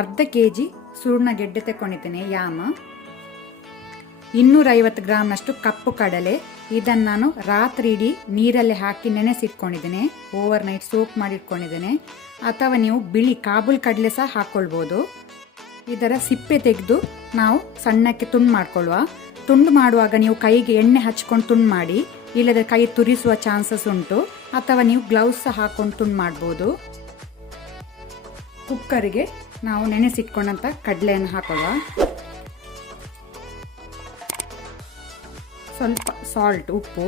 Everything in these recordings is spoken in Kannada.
ಅರ್ಧ ಕೆಜಿ ಸುರ್ಣ ಗೆಡ್ಡೆ ತಗೊಂಡಿದ್ದೇನೆ. ಯಾಮ 250 ಗ್ರಾಮ್ನಷ್ಟು ಕಪ್ಪು ಕಡಲೆ. ಇದನ್ನು ನಾನು ರಾತ್ರಿ ಇಡೀ ನೀರಲ್ಲಿ ಹಾಕಿ ನೆನೆಸಿಟ್ಕೊಂಡಿದ್ದೇನೆ. ಓವರ್ ನೈಟ್ ಸೋಕ್ ಮಾಡಿಟ್ಕೊಂಡಿದ್ದೇನೆ. ಅಥವಾ ನೀವು ಬಿಳಿ ಕಾಬೂಲ್ ಕಡಲೆ ಸಹ ಹಾಕ್ಕೊಳ್ಬೋದು. ಇದರ ಸಿಪ್ಪೆ ತೆಗೆದು ನಾವು ಸಣ್ಣಕ್ಕೆ ತುಂಡು ಮಾಡ್ಕೊಳ್ಳುವ. ತುಂಡು ಮಾಡುವಾಗ ನೀವು ಕೈಗೆ ಎಣ್ಣೆ ಹಚ್ಕೊಂಡು ತುಂಡು ಮಾಡಿ, ಇಲ್ಲದೆ ಕೈ ತುರಿಸುವ ಚಾನ್ಸಸ್ ಉಂಟು. ಅಥವಾ ನೀವು ಗ್ಲೌಸ್ ಸಹ ಹಾಕೊಂಡು ತುಂಡು ಮಾಡ್ಬೋದು. ಕುಕ್ಕರಿಗೆ ನಾವು ನೆನೆಸಿಟ್ಕೊಂಡಂಥ ಕಡಲೆಯನ್ನು ಹಾಕೊಳ್ಳುವ. ಸ್ವಲ್ಪ ಸಾಲ್ಟ್, ಉಪ್ಪು,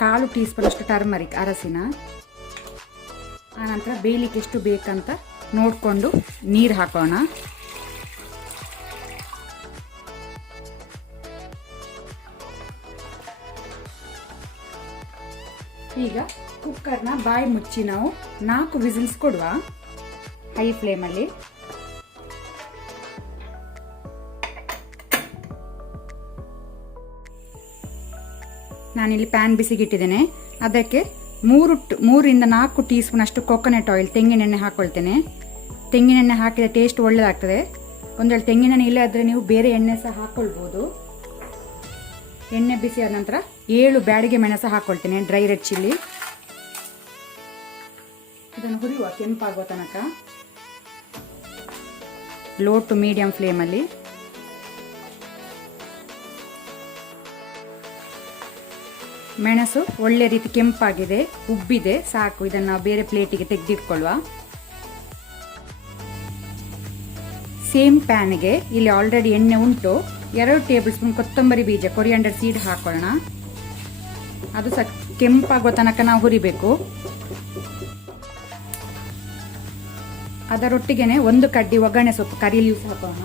1/4 ಟೀ ಸ್ಪೂನ್ ಅಷ್ಟು ಟರ್ಮರಿಕ್, ಅರಸಿನ. ಆನಂತರ ಬೇಯಲಿಕ್ಕೆ ಎಷ್ಟು ಬೇಕಂತ ನೋಡಿಕೊಂಡು ನೀರು ಹಾಕೋಣ. ಈಗ ಕುಕ್ಕರ್ನ ಬಾಯಿ ಮುಚ್ಚಿ ನಾವು 4 ವಿಸಿಲ್ಸ್ ಕೊಡುವ ಹೈ ಫ್ಲೇಮಲ್ಲಿ. ನಾನಿಲ್ಲಿ ಪ್ಯಾನ್ ಬಿಸಿಗಿಟ್ಟಿದ್ದೇನೆ. ಅದಕ್ಕೆ 3 ರಿಂದ 4 ಟೀ ಸ್ಪೂನ್ ಅಷ್ಟು ಕೊಕೊನಟ್ ಆಯಿಲ್, ತೆಂಗಿನೆಣ್ಣೆ ಹಾಕೊಳ್ತೇನೆ. ತೆಂಗಿನೆಣ್ಣೆ ಹಾಕಿದ ಟೇಸ್ಟ್ ಒಳ್ಳೆಯದಾಗ್ತದೆ. ಒಂದು ವೇಳೆ ತೆಂಗಿನೆಣ್ಣೆ ಇಲ್ಲ ಆದರೆ ನೀವು ಬೇರೆ ಎಣ್ಣೆ ಸಹ ಹಾಕ್ಕೊಳ್ಬೋದು. ಎಣ್ಣೆ ಬಿಸಿ ಆದ ನಂತರ 7 ಬ್ಯಾಡಿಗೆ ಮೆಣಸು ಹಾಕ್ಕೊಳ್ತೇನೆ, ಡ್ರೈ ರೆಡ್ ಚಿಲ್ಲಿ. ಇದನ್ನು ಹುರಿಯುವ ಕೆಂಪಾಗುವ ತನಕ ಲೋ ಟು ಮೀಡಿಯಂ ಫ್ಲೇಮಲ್ಲಿ. ಮೆಣಸು ಒಳ್ಳೆ ರೀತಿ ಕೆಂಪಾಗಿದೆ, ಉಬ್ಬಿದೆ, ಸಾಕು. ಇದನ್ನು ನಾವು ಬೇರೆ ಪ್ಲೇಟಿಗೆ ತೆಗೆದಿಟ್ಕೊಳ್ಳುವ. ಸೇಮ್ ಪ್ಯಾನ್ಗೆ ಇಲ್ಲಿ ಆಲ್ರೆಡಿ ಎಣ್ಣೆ ಉಂಟು. 2 ಟೇಬಲ್ ಸ್ಪೂನ್ ಕೊತ್ತಂಬರಿ ಬೀಜ, ಕೊರಿಯಾಂಡರ್ ಸೀಡ್ ಹಾಕೊಳ್ಳೋಣ. ಅದು ಸಹ ಕೆಂಪಾಗುವ ತನಕ ನಾವು ಹುರಿಬೇಕು. ಅದರೊಟ್ಟಿಗೆನೆ 1 ಕಡ್ಡಿ ಒಗ್ಗರಣೆ ಸೊಪ್ಪು, ಕರಿ ಲೀವ್ಸ್ ಹಾಕೋಣ.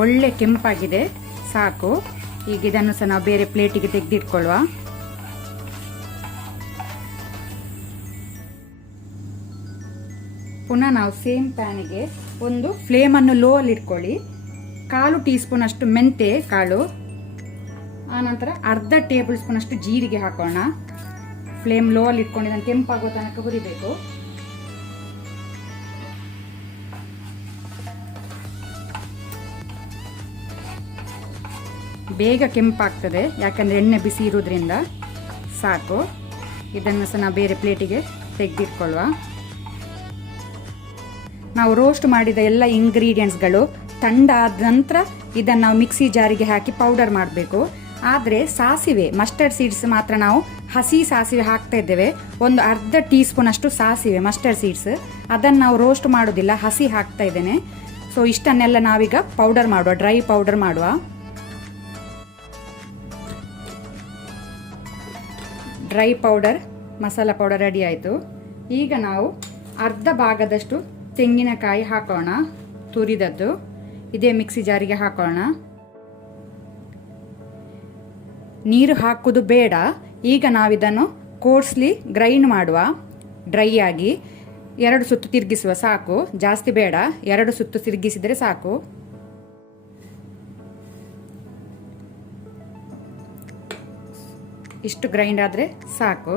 ಒಳ್ಳೆ ಕೆಂಪಾಗಿದೆ, ಸಾಕು. ಈಗ ಇದನ್ನು ಸಹ ನಾವು ಬೇರೆ ಪ್ಲೇಟಿಗೆ ತೆಗೆದಿಟ್ಕೊಳ್ಳುವ. ಪುನಃ ನಾವು ಸೇಮ್ ಪ್ಯಾನಿಗೆ ಒಂದು ಫ್ಲೇಮನ್ನು ಲೋ ಅಲ್ಲಿ ಇಟ್ಕೊಳ್ಳಿ. 1/4 ಟೀ ಸ್ಪೂನ್ ಅಷ್ಟು ಮೆಂತೆ ಕಾಳು, ಆನಂತರ ಅರ್ಧ ಟೇಬಲ್ ಸ್ಪೂನ್ ಅಷ್ಟು ಜೀರಿಗೆ ಹಾಕೋಣ. ಫ್ಲೇಮ್ ಲೋ ಅಲ್ಲಿ ಇಟ್ಕೊಂಡು ಇದನ್ನು ಕೆಂಪಾಗೋ ತನಕ ಹುರಿಬೇಕು. ಬೇಗ ಕೆಂಪಾಗ್ತದೆ, ಯಾಕಂದರೆ ಎಣ್ಣೆ ಬಿಸಿ ಇರೋದ್ರಿಂದ. ಸಾಕು. ಇದನ್ನು ಸಹ ನಾವು ಬೇರೆ ಪ್ಲೇಟಿಗೆ ತೆಗೆದಿಟ್ಕೊಳ್ಳುವ. ನಾವು ರೋಸ್ಟ್ ಮಾಡಿದ ಎಲ್ಲ ಇಂಗ್ರೀಡಿಯೆಂಟ್ಸ್ಗಳು ಥಂಡ ಆದ ನಂತರ ಇದನ್ನು ನಾವು ಮಿಕ್ಸಿ ಜಾರಿಗೆ ಹಾಕಿ ಪೌಡರ್ ಮಾಡಬೇಕು. ಆದರೆ ಸಾಸಿವೆ, ಮಸ್ಟರ್ಡ್ ಸೀಡ್ಸ್ ಮಾತ್ರ ನಾವು ಹಸಿ ಸಾಸಿವೆ ಹಾಕ್ತಾ ಇದ್ದೇವೆ. ಒಂದು ಅರ್ಧ ಟೀ ಸ್ಪೂನ್ ಅಷ್ಟು ಸಾಸಿವೆ, ಮಸ್ಟರ್ಡ್ ಸೀಡ್ಸ್, ಅದನ್ನು ನಾವು ರೋಸ್ಟ್ ಮಾಡೋದಿಲ್ಲ, ಹಸಿ ಹಾಕ್ತಾ ಇದ್ದೇನೆ. ಸೊ ಇಷ್ಟನ್ನೆಲ್ಲ ನಾವೀಗ ಪೌಡರ್ ಮಾಡುವ, ಡ್ರೈ ಪೌಡರ್ ಮಾಡುವ. Dry powder, masala powder ready ಆಯಿತು. ಈಗ ನಾವು ಅರ್ಧ ಭಾಗದಷ್ಟು ತೆಂಗಿನಕಾಯಿ ಹಾಕೋಣ, ತುರಿದದ್ದು. ಇದೇ ಮಿಕ್ಸಿ ಜಾರಿಗೆ ಹಾಕೋಣ. ನೀರು ಹಾಕುವುದು ಬೇಡ. ಈಗ ನಾವಿದನ್ನು ಕೋರ್ಸ್ಲಿ ಗ್ರೈಂಡ್ ಮಾಡುವ, ಡ್ರೈ ಆಗಿ. 2 ಸುತ್ತು ತಿರುಗಿಸುವ, ಸಾಕು. ಜಾಸ್ತಿ ಬೇಡ, 2 ಸುತ್ತು ತಿರುಗಿಸಿದರೆ ಸಾಕು. ಇಷ್ಟು ಗ್ರೈಂಡ್ ಆದರೆ ಸಾಕು.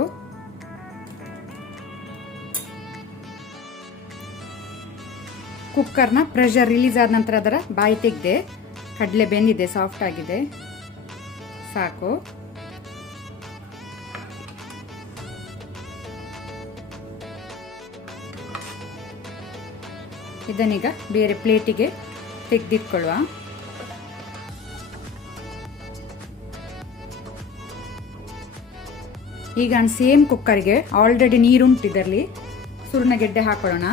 ಕುಕ್ಕರ್ನ ಪ್ರೆಷರ್ ರಿಲೀಸ್ ಆದ ನಂತರ ಅದರ ಬಾಯಿ ತೆಗೆದೆ. ಕಡಲೆ ಬೆಂದಿದೆ, ಸಾಫ್ಟ್ ಆಗಿದೆ, ಸಾಕು. ಇದನ್ನೀಗ ಬೇರೆ ಪ್ಲೇಟಿಗೆ ತೆಗೆದಿಟ್ಕೊಳ್ಳುವ. ಈಗ ಸೇಮ್ ಕುಕ್ಕರ್ಗೆ ಆಲ್ರೆಡಿ ನೀರುಂಟು, ಇದರಲ್ಲಿ ಸುರ್ಣಗೆಡ್ಡೆ ಹಾಕೊಳ್ಳೋಣ.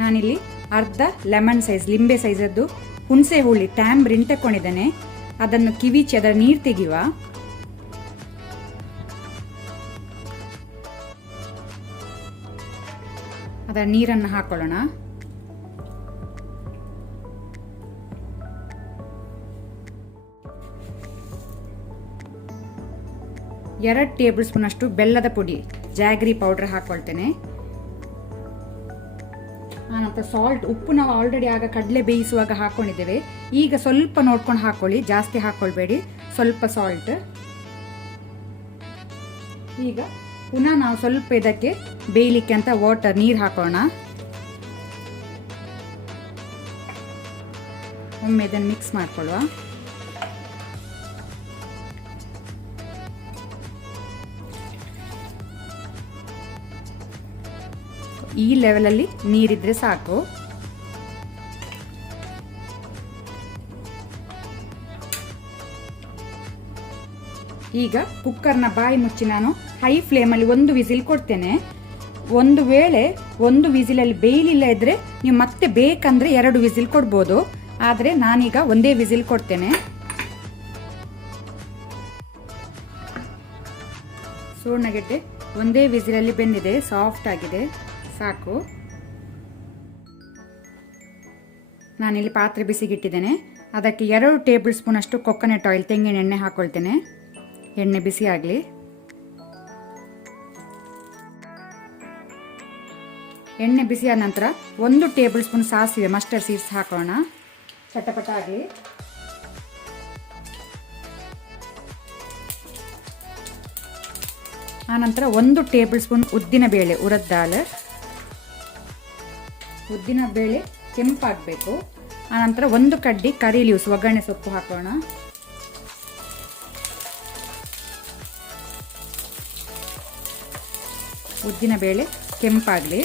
ನಾನಿಲ್ಲಿ ಅರ್ಧ ಲೆಮನ್ ಸೈಜ್, ಲಿಂಬೆ ಸೈಜದ್ದು ಹುಣಸೆ ಹುಳಿ, ಟ್ಯಾಂಬ್ರಿನ್ ತಗೊಂಡಿದ್ದೇನೆ. ಅದನ್ನು ಕಿವಿಚಿ ಅದರ ನೀರು ತೆಗೆಯುವ. ಅದರ ನೀರನ್ನು ಹಾಕೊಳ್ಳೋಣ. 2 ಟೇಬಲ್ ಸ್ಪೂನ್ ಅಷ್ಟು ಬೆಲ್ಲದ ಪುಡಿ ಜಾಗ್ರಿ ಪೌಡರ್ ಹಾಕೊಳ್ತೇನೆ. ಆನಂತರ ಸಾಲ್ಟ್, ಉಪ್ಪು ನಾವು ಆಲ್ರೆಡಿ ಆಗ ಕಡಲೆ ಬೇಯಿಸುವಾಗ ಹಾಕೊಂಡಿದ್ದೇವೆ. ಈಗ ಸ್ವಲ್ಪ ನೋಡ್ಕೊಂಡು ಹಾಕೊಳ್ಳಿ, ಜಾಸ್ತಿ ಹಾಕೊಳ್ಬೇಡಿ, ಸ್ವಲ್ಪ ಸಾಲ್ಟ್. ಈಗ ಪುನಃ ನಾವು ಸ್ವಲ್ಪ ಇದಕ್ಕೆ ಬೇಯಲಿಕ್ಕೆ ಅಂತ ನೀರು ಹಾಕೋಣ. ಒಮ್ಮೆ ಇದನ್ನು ಮಿಕ್ಸ್ ಮಾಡ್ಕೊಳ್ಳುವ. ಈ ಲೆವೆಲಲ್ಲಿ ನೀರಿದ್ರೆ ಸಾಕು. ಈಗ ಕುಕ್ಕರ್ನ ಬಾಯಿ ಮುಚ್ಚಿ ನಾನು ಹೈ ಫ್ಲೇಮಲ್ಲಿ 1 ವಿಸಿಲ್ ಕೊಡ್ತೇನೆ. ಒಂದು ವೇಳೆ 1 ವಿಸಿಲಲ್ಲಿ ಬೇಯಲಿಲ್ಲ ಇದ್ರೆ ನೀವು ಮತ್ತೆ ಬೇಕಂದ್ರೆ 2 ವಿಸಿಲ್ ಕೊಡ್ಬೋದು. ಆದರೆ ನಾನೀಗ 1 ವಿಸಿಲ್ ಕೊಡ್ತೇನೆ. ಸೂರ್ಣಗೆಡ್ಡೆ 1 ವಿಸಿಲಲ್ಲಿ ಬೆಂದಿದೆ, ಸಾಫ್ಟ್ ಆಗಿದೆ, ಸಾಕು. ನಾನಿಲ್ಲಿ ಪಾತ್ರೆ ಬಿಸಿಗಿಟ್ಟಿದ್ದೇನೆ. ಅದಕ್ಕೆ 2 ಟೇಬಲ್ ಸ್ಪೂನ್ ಅಷ್ಟು ಕೊಕೊನಟ್ ಆಯಿಲ್, ತೆಂಗಿನ ಎಣ್ಣೆ ಹಾಕೊಳ್ತೇನೆ. ಎಣ್ಣೆ ಬಿಸಿ ಆಗಲಿ. ಎಣ್ಣೆ ಬಿಸಿಯಾದ ನಂತರ 1 ಟೇಬಲ್ ಸ್ಪೂನ್ ಸಾಸಿವೆ, ಮಸ್ಟರ್ಡ್ ಸೀಡ್ಸ್ ಹಾಕೋಣ. ಚಟಪಟ ಆಗಲಿ. ಆನಂತರ 1 ಟೇಬಲ್ ಸ್ಪೂನ್ ಉದ್ದಿನ ಬೇಳೆ, ಉರದ್ ದಾಲ್. ಉದ್ದಿನ ಬೇಳೆ ಕೆಂಪಾಗಬೇಕು. ಆನಂತರ 1 ಕಡ್ಡಿ ಕರಿ ಲೀವ್ಸ್, ಒಗ್ಗರಣೆ ಸೊಪ್ಪು ಹಾಕೋಣ. ಉದ್ದಿನ ಬೇಳೆ ಕೆಂಪಾಗಲಿ.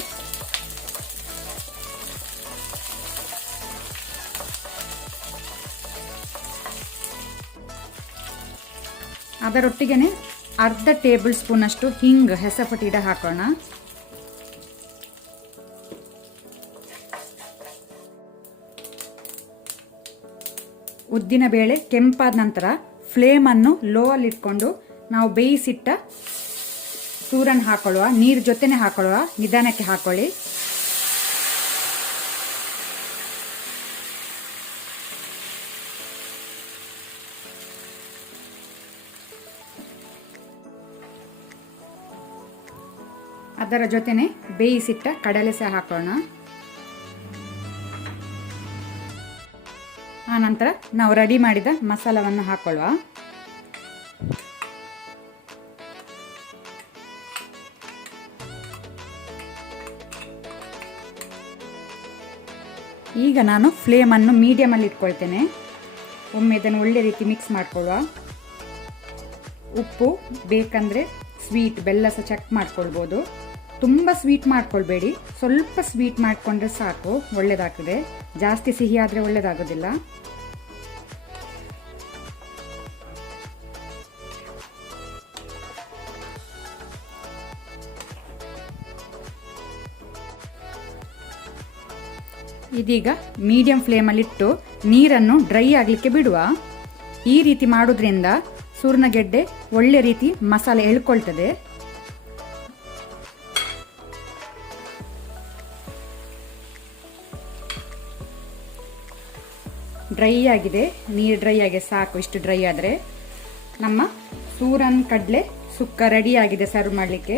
ಅದರೊಟ್ಟಿಗೆ ಅರ್ಧ ಟೇಬಲ್ ಸ್ಪೂನ್ ಅಷ್ಟು ಹಿಂಗ್, ಹೆಸಪುಟೀಡ ಹಾಕೋಣ. ಉದ್ದಿನ ಬೇಳೆ ಕೆಂಪಾದ ನಂತರ ಫ್ಲೇಮನ್ನು ಲೋ ಅಲ್ಲಿ ಇಟ್ಕೊಂಡು ನಾವು ಬೇಯಿಸಿಟ್ಟ ಸೂರನ್ ಹಾಕೊಳ್ಳುವ. ನೀರು ಜೊತೆನೆ ಹಾಕೊಳ್ಳುವ, ನಿಧಾನಕ್ಕೆ ಹಾಕೊಳ್ಳಿ. ಅದರ ಜೊತೆನೆ ಬೇಯಿಸಿಟ್ಟ ಕಡಲೆ ಸಹ ಹಾಕೋಣ. ಆನಂತರ ನಾವು ರೆಡಿ ಮಾಡಿದ ಮಸಾಲವನ್ನು ಹಾಕೊಳ್ಳುವ. ಈಗ ನಾನು ಫ್ಲೇಮನ್ನು ಮೀಡಿಯಮಲ್ಲಿ ಇಟ್ಕೊಳ್ತೇನೆ. ಒಮ್ಮೆ ಇದನ್ನು ಒಳ್ಳೆ ರೀತಿ ಮಿಕ್ಸ್ ಮಾಡಿಕೊಳ್ಳುವ. ಉಪ್ಪು ಬೇಕಂದರೆ ಸ್ವೀಟ್, ಬೆಲ್ಲ ಸಹ ಚೆಕ್ ಮಾಡ್ಕೊಳ್ಬೋದು. ತುಂಬ ಸ್ವೀಟ್ ಮಾಡ್ಕೊಳ್ಬೇಡಿ, ಸ್ವಲ್ಪ ಸ್ವೀಟ್ ಮಾಡಿಕೊಂಡ್ರೆ ಸಾಕು, ಒಳ್ಳೆಯದಾಗ್ತದೆ. ಜಾಸ್ತಿ ಸಿಹಿ ಆದರೆ ಒಳ್ಳೆಯದಾಗೋದಿಲ್ಲ. ಇದೀಗ ಮೀಡಿಯಂ ಫ್ಲೇಮಲ್ಲಿಟ್ಟು ನೀರನ್ನು ಡ್ರೈ ಆಗಲಿಕ್ಕೆ ಬಿಡುವ. ಈ ರೀತಿ ಮಾಡೋದ್ರಿಂದ ಸೂರ್ಣಗೆಡ್ಡೆ ಒಳ್ಳೆ ರೀತಿ ಮಸಾಲೆ ಎಳ್ಕೊಳ್ತದೆ. ಡ್ರೈ ಆಗಿದೆ, ನೀರು ಡ್ರೈ ಆಗಿದೆ, ಸಾಕು. ಇಷ್ಟು ಡ್ರೈ ಆದರೆ ನಮ್ಮ ಸೂರನ್ ಕಡಲೆ ಸುಕ್ಕ ರೆಡಿ ಆಗಿದೆ ಸರ್ವ್ ಮಾಡಲಿಕ್ಕೆ.